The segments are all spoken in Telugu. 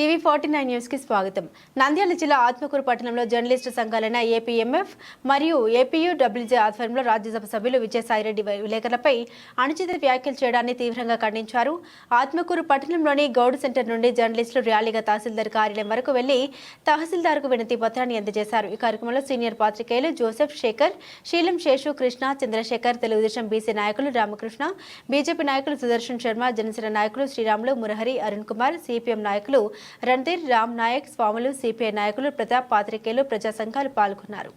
టీవీ49 న్యూస్ కి స్వాగతం. నంద్యాల జిల్లా ఆత్మకూరు పట్టణంలో జర్నలిస్టు సంఘాలైన ఏపీఎంఎఫ్ మరియు ఏపీయూడబ్ల్యూజే ఆధ్వర్యంలో రాజ్యసభ సభ్యులు విజయసాయిరెడ్డి విలేకరులపై అనుచిత వ్యాఖ్యలు చేయడాన్ని తీవ్రంగా ఖండించారు. ఆత్మకూరు పట్టణంలోని గౌడ్ సెంటర్ నుండి జర్నలిస్టులు ర్యాలీగా తహసీల్దార్ కార్యాలయం వరకు వెళ్లి తహసీల్దార్కు వినతి పత్రాన్ని అందజేశారు. ఈ కార్యక్రమంలో సీనియర్ పాత్రికేయులు జోసెఫ్ శేఖర్, శీలం శేషు, కృష్ణ, చంద్రశేఖర్, తెలుగుదేశం బీసీ నాయకులు రామకృష్ణ, బీజేపీ నాయకులు సుదర్శన్ శర్మ, జనసేన నాయకులు శ్రీరాములు, మురహరి, అరుణ్ కుమార్, సిపిఎం నాయకులు రణధీర్, రామ్ నాయక్, స్వాములు, సిపిఐ నాయకులు, ప్రతాప్, పాత్రికేయులు, ప్రజా సంఘాలు పాల్గొన్నారు.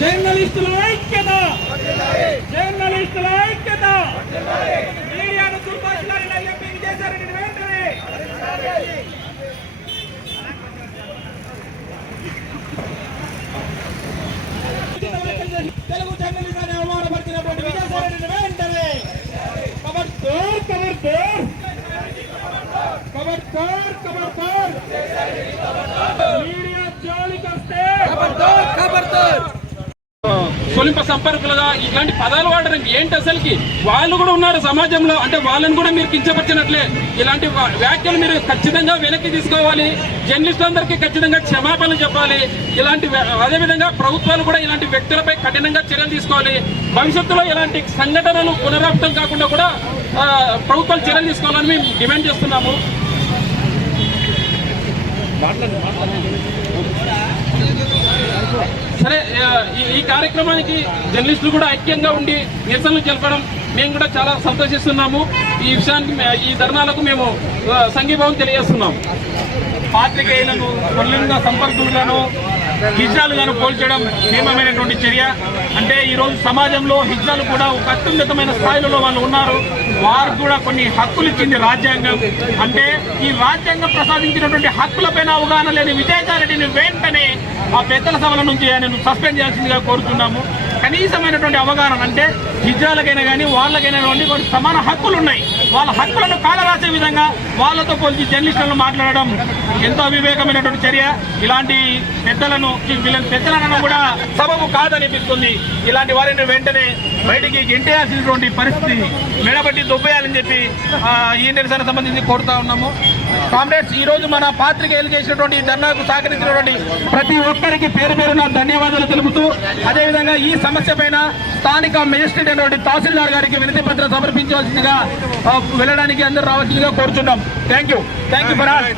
జర్నలిస్టుల ఐక్యత, జర్నలిస్టుల ఐక్యత, మీడియాను దుర్భాషలాడిన ఎంపీ విజయసాయిరెడ్డిని వెంటనే తెలుగు జర్నలిజాన్ని అవమానపరిచినటువంటి విజయసాయిరెడ్డిని వెంటనే ఖబర్దార్, ఖబర్దార్, ఖబర్దార్, ఖబర్దార్, మీడియా జోలికి వస్తే ఖబర్దార్, ఖబర్దార్. సొలింప సంపర్కులుగా ఇలాంటి పదాలు వాడడం ఏంటి? అసలుకి వాళ్ళు కూడా ఉన్నారు సమాజంలో, అంటే వాళ్ళని కూడా మీరు కించపరిచినట్లే. ఇలాంటి వ్యాఖ్యలు మీరు ఖచ్చితంగా వెనక్కి తీసుకోవాలి. జర్నలిస్టులందరికీ ఖచ్చితంగా క్షమాపణలు చెప్పాలి. ఇలాంటి అదేవిధంగా ప్రభుత్వాలు కూడా ఇలాంటి వ్యక్తులపై కఠినంగా చర్యలు తీసుకోవాలి. భవిష్యత్తులో ఇలాంటి సంఘటనలు పునరావృతం కాకుండా కూడా ప్రభుత్వాలు చర్యలు తీసుకోవాలని మేము డిమాండ్ చేస్తున్నాము. సరే, ఈ కార్యక్రమానికి జర్నలిస్టులు కూడా ఐక్యంగా ఉండి నిరసనలు తెలపడం మేము కూడా చాలా సంతోషిస్తున్నాము. ఈ విషయానికి, ఈ ధర్నాలకు మేము సంఘీభావం తెలియజేస్తున్నాం. పాత్రికేయులను కొల్లంగా సంపర్కులుగాను హిజ్రాలుగాను పోల్చడం నియమమైనటువంటి చర్య. అంటే ఈరోజు సమాజంలో హిజ్రాలు కూడా ఒక అత్యున్నతమైన స్థాయిలో వాళ్ళు ఉన్నారు. వారు కూడా కొన్ని హక్కులు ఇచ్చింది రాజ్యాంగం. అంటే ఈ రాజ్యాంగం ప్రసాదించినటువంటి హక్కులపైన అవగాహన లేని విజయసాయిరెడ్డిని వెంటనే ఆ పెద్దల సభల నుంచి ఆయన సస్పెండ్ చేయాల్సిందిగా కోరుతున్నాము. కనీసమైనటువంటి అవగాహన, అంటే హిజ్రాలకైనా కానీ వాళ్ళకైనా కానీ కొన్ని సమాన హక్కులు ఉన్నాయి. వాళ్ళ హక్కులను కాలరాసే విధంగా వాళ్ళతో పోల్చి జర్నలిస్టులను మాట్లాడడం ఎంతో అవివేకమైనటువంటి చర్య. ఇలాంటి పెద్దలను కూడా సబబు కాదనిపిస్తుంది. ఇలాంటి వారిని వెంటనే బయటికి గెంటేయాల్సినటువంటి పరిస్థితి, మెడబట్టి దొబ్బేయాలని చెప్పి ఈ నిరసన సంబంధించి కోరుతా ఉన్నాము. కామ్రేడ్స్, ఈ రోజు మన పాత్రికేయులు చేసినటువంటి ధర్నాకు సహకరించినటువంటి ప్రతి ఒక్కరికి పేరు పేరున ధన్యవాదాలు తెలుపుతూ, అదేవిధంగా ఈ సమస్య పైన స్థానిక మేజిస్ట్రేట్ అయినటువంటి తహసీల్దార్ గారికి వినతి పత్రం సమర్పించవలసిందిగా వెళ్ళడానికి అందరూ రావాల్సిందిగా కోరుచున్నాం. Thank you for all.